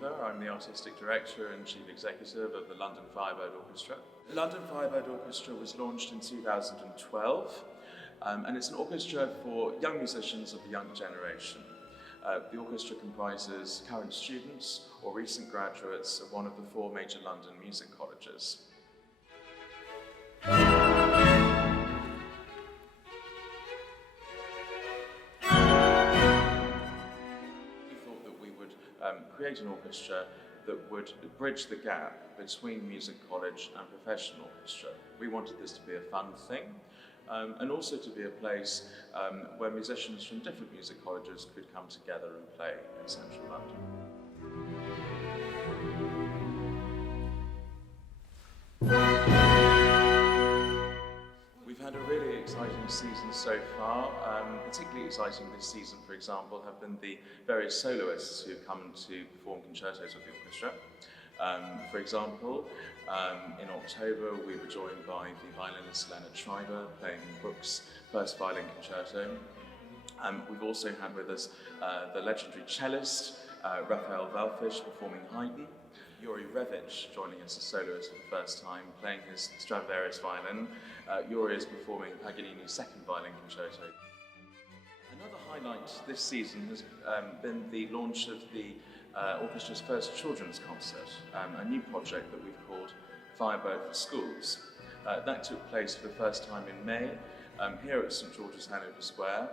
Weaver. I'm the Artistic Director and Chief Executive of the London Firebird Orchestra. The London Firebird Orchestra was launched in 2012 and it's an orchestra for young musicians of the younger generation. The orchestra comprises current students or recent graduates of one of the 4 major London music colleges. Create an orchestra that would bridge the gap between music college and professional orchestra. We wanted this to be a fun thing and also to be a place where musicians from different music colleges could come together and play in central London. We've had a really exciting season so far. Particularly exciting this season, for example, have been the various soloists who come to perform concertos with the orchestra. For example, in October we were joined by the violinist Leonard Schreiber playing Bruch's first violin concerto. We've also had with us the legendary cellist Raphael Wallfisch performing Haydn. Yuri Revich joining us as soloist for the first time, playing his Stradivarius violin. Yuri is performing Paganini's second violin concerto. Another highlight this season has been the launch of the orchestra's first children's concert, a new project that we've called Firebird for Schools. That took place for the first time in May here at St George's, Hanover Square,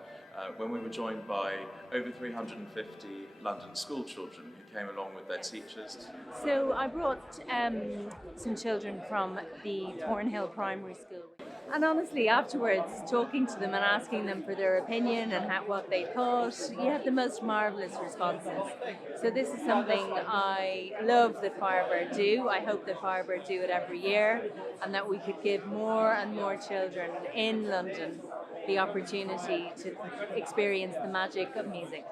when we were joined by over 350 London school children who came along with their teachers. So I brought some children from the Thornhill Primary School. And honestly, afterwards, talking to them and asking them for their opinion and what they thought, you have the most marvellous responses. So this is something I love that Firebird do. I hope that Firebird do it every year and that we could give more and more children in London the opportunity to experience the magic of music.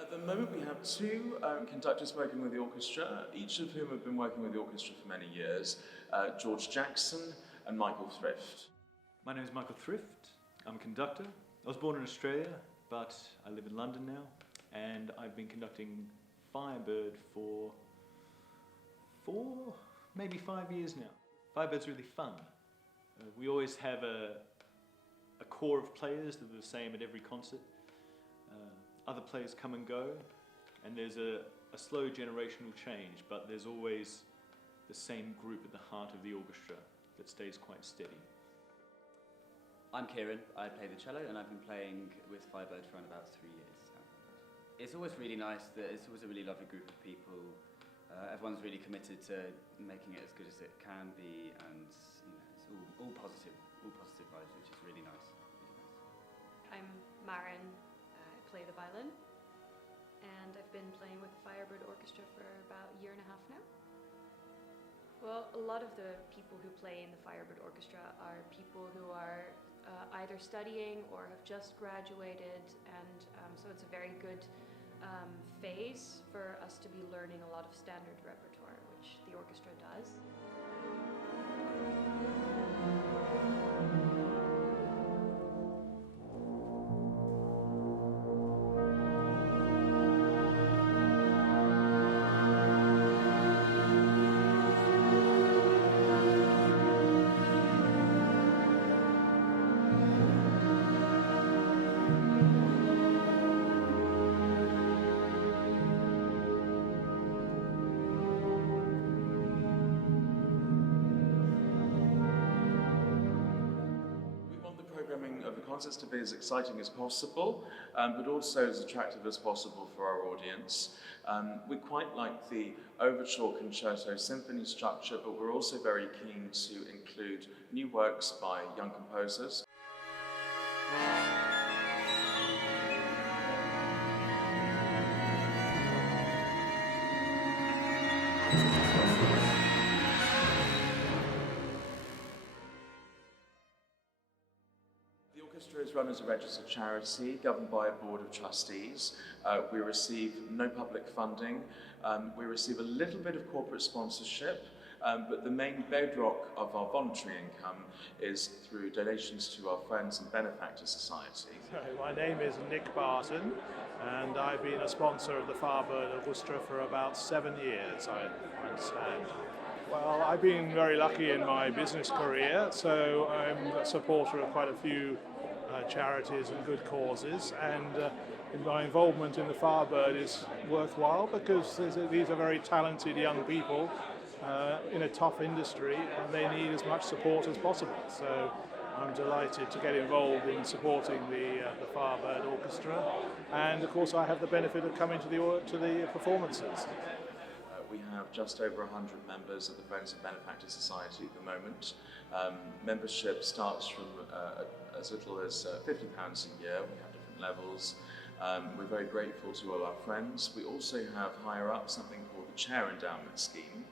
At the moment we have 2 conductors working with the orchestra, each of whom have been working with the orchestra for many years, George Jackson and Michael Thrift. My name is Michael Thrift. I'm a conductor. I was born in Australia, but I live in London now, and I've been conducting Firebird for 4, maybe 5 years now. Firebird's really fun. We always have a core of players that are the same at every concert. Other players come and go, and there's a slow generational change, but there's always the same group at the heart of the orchestra that stays quite steady. I'm Kieran, I play the cello and I've been playing with Firebird for around about 3 years now. It's always really nice, it's always a really lovely group of people. Everyone's really committed to making it as good as it can be, and it's all positive vibes, which is really nice. I'm Maren, I play the violin, and I've been playing with the Firebird Orchestra for about a year and a half now. Well, a lot of the people who play in the Firebird Orchestra are people who are either studying or have just graduated, and so it's a very good phase for us to be learning a lot of standard repertoire, which the orchestra does. Of the concerts to be as exciting as possible, but also as attractive as possible for our audience. We quite like the overture concerto symphony structure, but we're also very keen to include new works by young composers. The orchestra is run as a registered charity, governed by a board of trustees. We receive no public funding. We receive a little bit of corporate sponsorship, But the main bedrock of our voluntary income is through donations to our Friends and Benefactor Society. My name is Nick Barton, and I've been a sponsor of the Firebird Orchestra for about 7 years, I understand. Well, I've been very lucky in my business career, so I'm a supporter of quite a few charities and good causes, and my involvement in the Firebird is worthwhile because these are very talented young people in a tough industry, and they need as much support as possible. So I'm delighted to get involved in supporting the Firebird Orchestra, and of course I have the benefit of coming to the performances. We have just over 100 members of the Friends and Benefactor Society at the moment. Membership starts from as little as £50 a year. We have different levels. We're very grateful to all our friends. We also have higher up something called the Chair Endowment Scheme,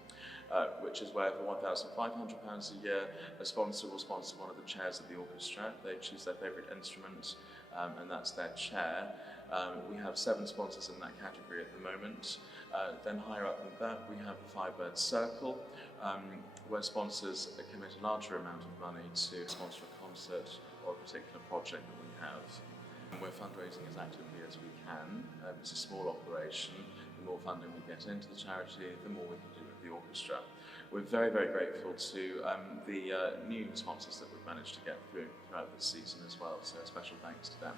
which is where for £1,500 a year, a sponsor will sponsor one of the chairs of the orchestra. They choose their favourite instrument, and that's their chair. We have 7 sponsors in that category at the moment. Then higher up than that, we have the Firebird Circle, where sponsors commit a larger amount of money to sponsor a concert or a particular project that we have. And we're fundraising as actively as we can. It's a small operation. The more funding we get into the charity, the more we can do with the orchestra. We're very, very grateful to the new sponsors that we've managed to get throughout this season as well, so a special thanks to them.